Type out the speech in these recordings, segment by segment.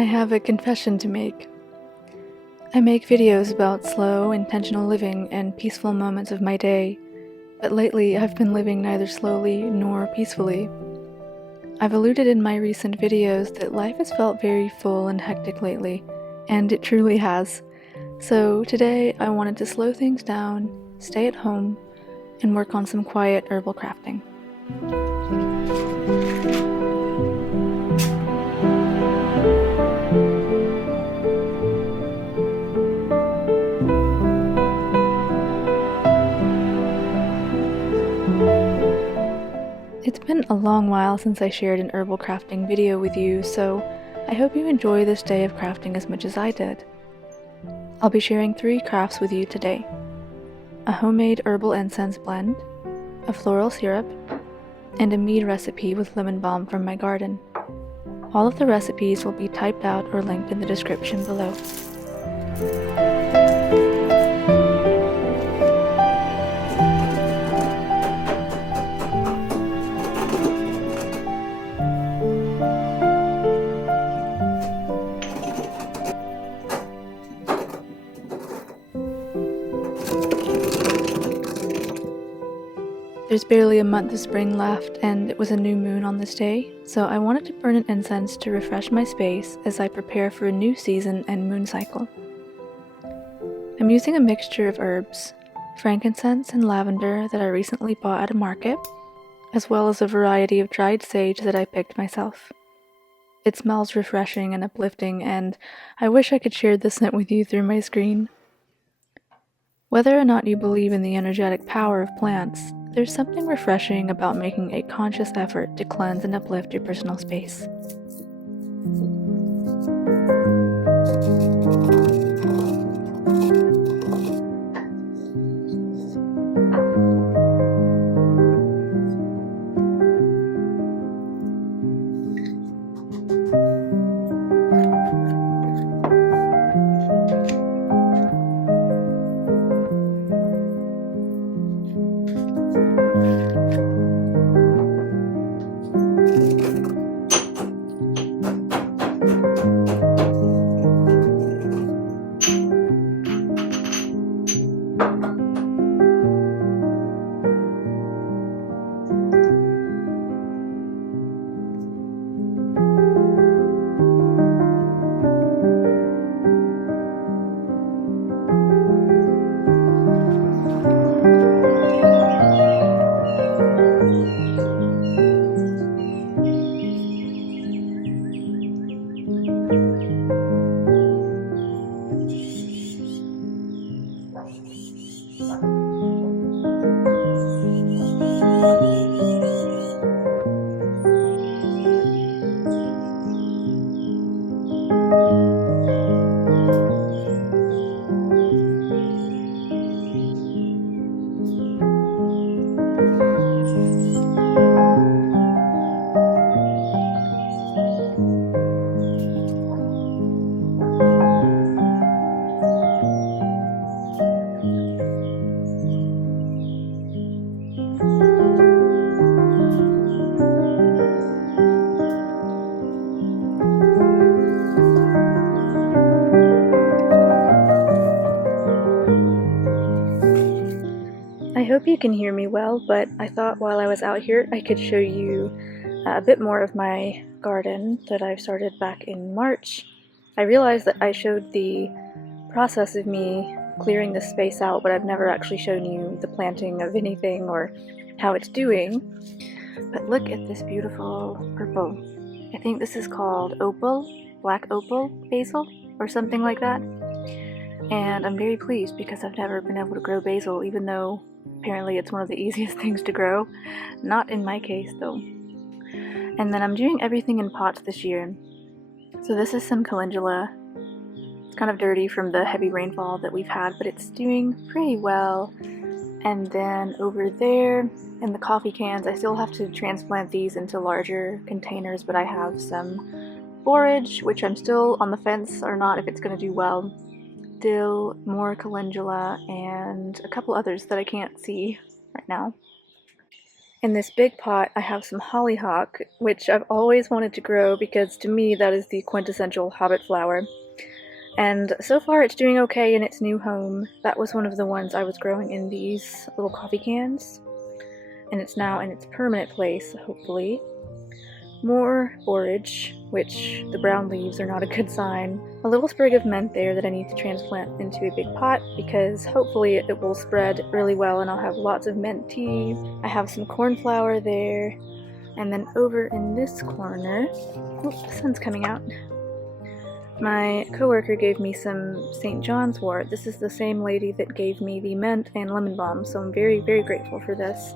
I have a confession to make. I make videos about slow, intentional living and peaceful moments of my day, but lately I've been living neither slowly nor peacefully. I've alluded in my recent videos that life has felt very full and hectic lately, and it truly has. So today I wanted to slow things down, stay at home, and work on some quiet herbal crafting. It's been a long while since I shared an herbal crafting video with you, so I hope you enjoy this day of crafting as much as I did. I'll be sharing 3 crafts with you today: a homemade herbal incense blend, a floral syrup, and a mead recipe with lemon balm from my garden. All of the recipes will be typed out or linked in the description below. There's barely a month of spring left, and it was a new moon on this day, so I wanted to burn an incense to refresh my space as I prepare for a new season and moon cycle. I'm using a mixture of herbs, frankincense and lavender that I recently bought at a market, as well as a variety of dried sage that I picked myself. It smells refreshing and uplifting, and I wish I could share the scent with you through my screen. Whether or not you believe in the energetic power of plants, there's something refreshing about making a conscious effort to cleanse and uplift your personal space. I hope you can hear me well, but I thought while I was out here I could show you a bit more of my garden that I've started back in March. I realized that I showed the process of me clearing this space out, but I've never actually shown you the planting of anything or how it's doing. But look at this beautiful purple. I think this is called opal, black opal basil, or something like that. And I'm very pleased because I've never been able to grow basil, even though apparently it's one of the easiest things to grow. Not in my case though. And then I'm doing everything in pots this year. So this is some calendula. It's kind of dirty from the heavy rainfall that we've had, but it's doing pretty well. And then over there in the coffee cans, I still have to transplant these into larger containers, but I have some borage, which I'm still on the fence or not if it's going to do well. Dill, more calendula, and a couple others that I can't see right now. In this big pot, I have some hollyhock, which I've always wanted to grow because to me that is the quintessential hobbit flower. And so far it's doing okay in its new home. That was one of the ones I was growing in these little coffee cans. And it's now in its permanent place, hopefully. More borage, which the brown leaves are not a good sign. A little sprig of mint there that I need to transplant into a big pot because hopefully it will spread really well and I'll have lots of mint tea. I have some cornflower there. And then over in this corner, oops, the sun's coming out. My coworker gave me some St. John's wort. This is the same lady that gave me the mint and lemon balm, so I'm very, very grateful for this.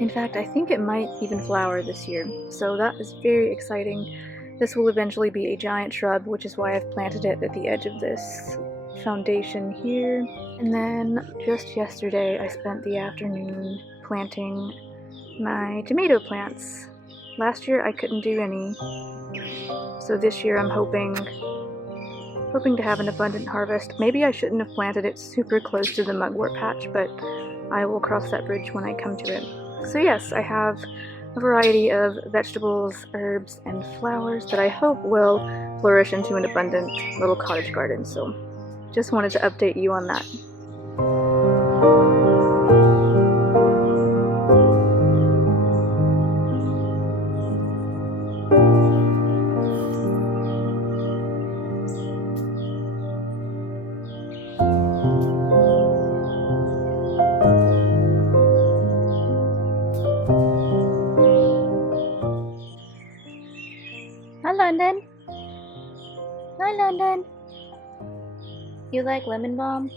In fact, I think it might even flower this year, so that is very exciting. This will eventually be a giant shrub, which is why I've planted it at the edge of this foundation here. And then just yesterday I spent the afternoon planting my tomato plants. Last year I couldn't do any, so this year I'm hoping to have an abundant harvest. Maybe I shouldn't have planted it super close to the mugwort patch, but I will cross that bridge when I come to it. So yes, I have a variety of vegetables, herbs, and flowers that I hope will flourish into an abundant little cottage garden. So just wanted to update you on that. Hi, London. Hi, London. You like lemon balm?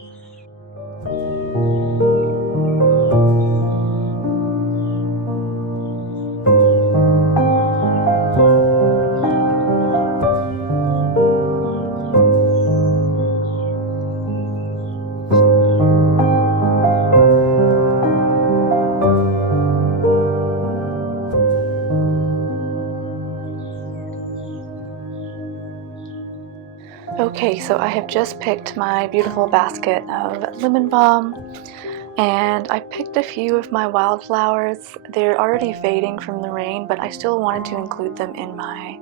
Okay, so I have just picked my beautiful basket of lemon balm, and I picked a few of my wildflowers. They're already fading from the rain, but I still wanted to include them in my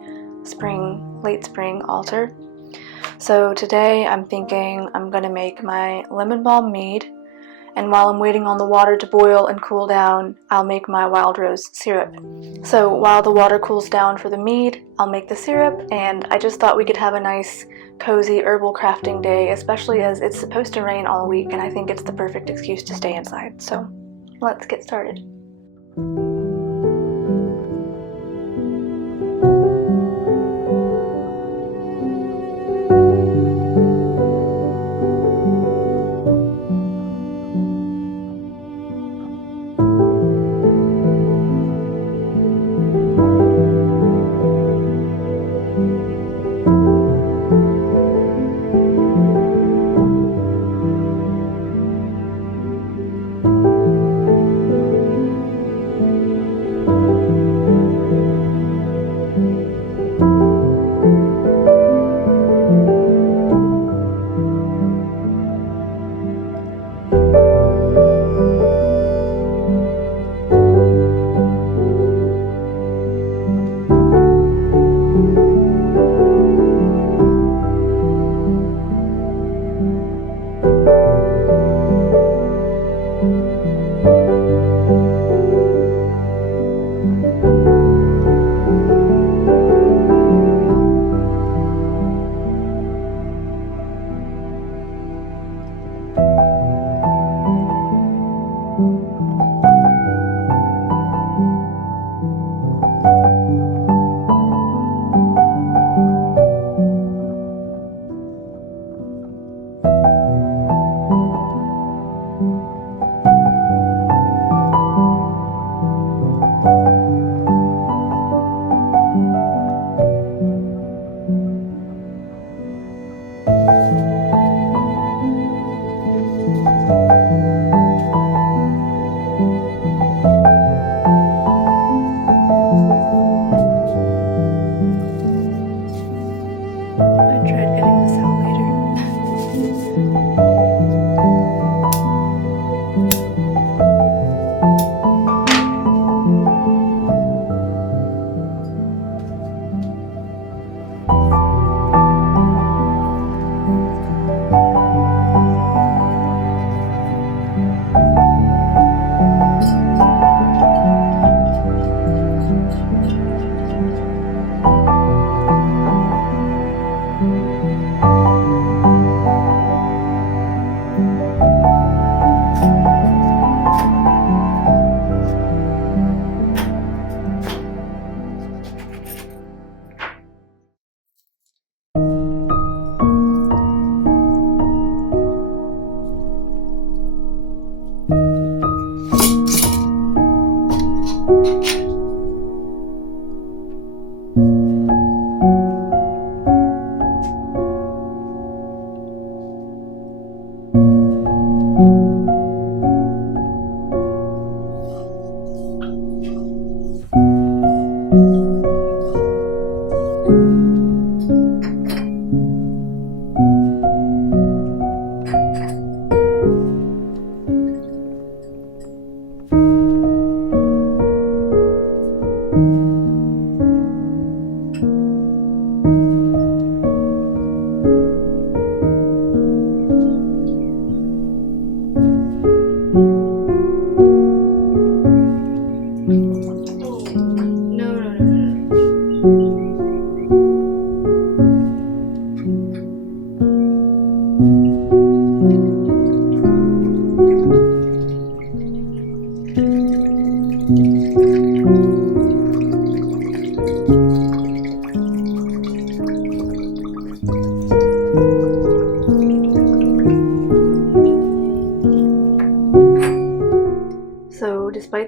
late spring altar. So today I'm thinking I'm gonna make my lemon balm mead, and while I'm waiting on the water to boil and cool down, I'll make my wild rose syrup. So while the water cools down for the mead, I'll make the syrup, and I just thought we could have a nice cozy herbal crafting day, especially as it's supposed to rain all week and I think it's the perfect excuse to stay inside. So let's get started.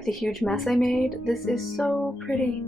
the huge mess I made. This is so pretty.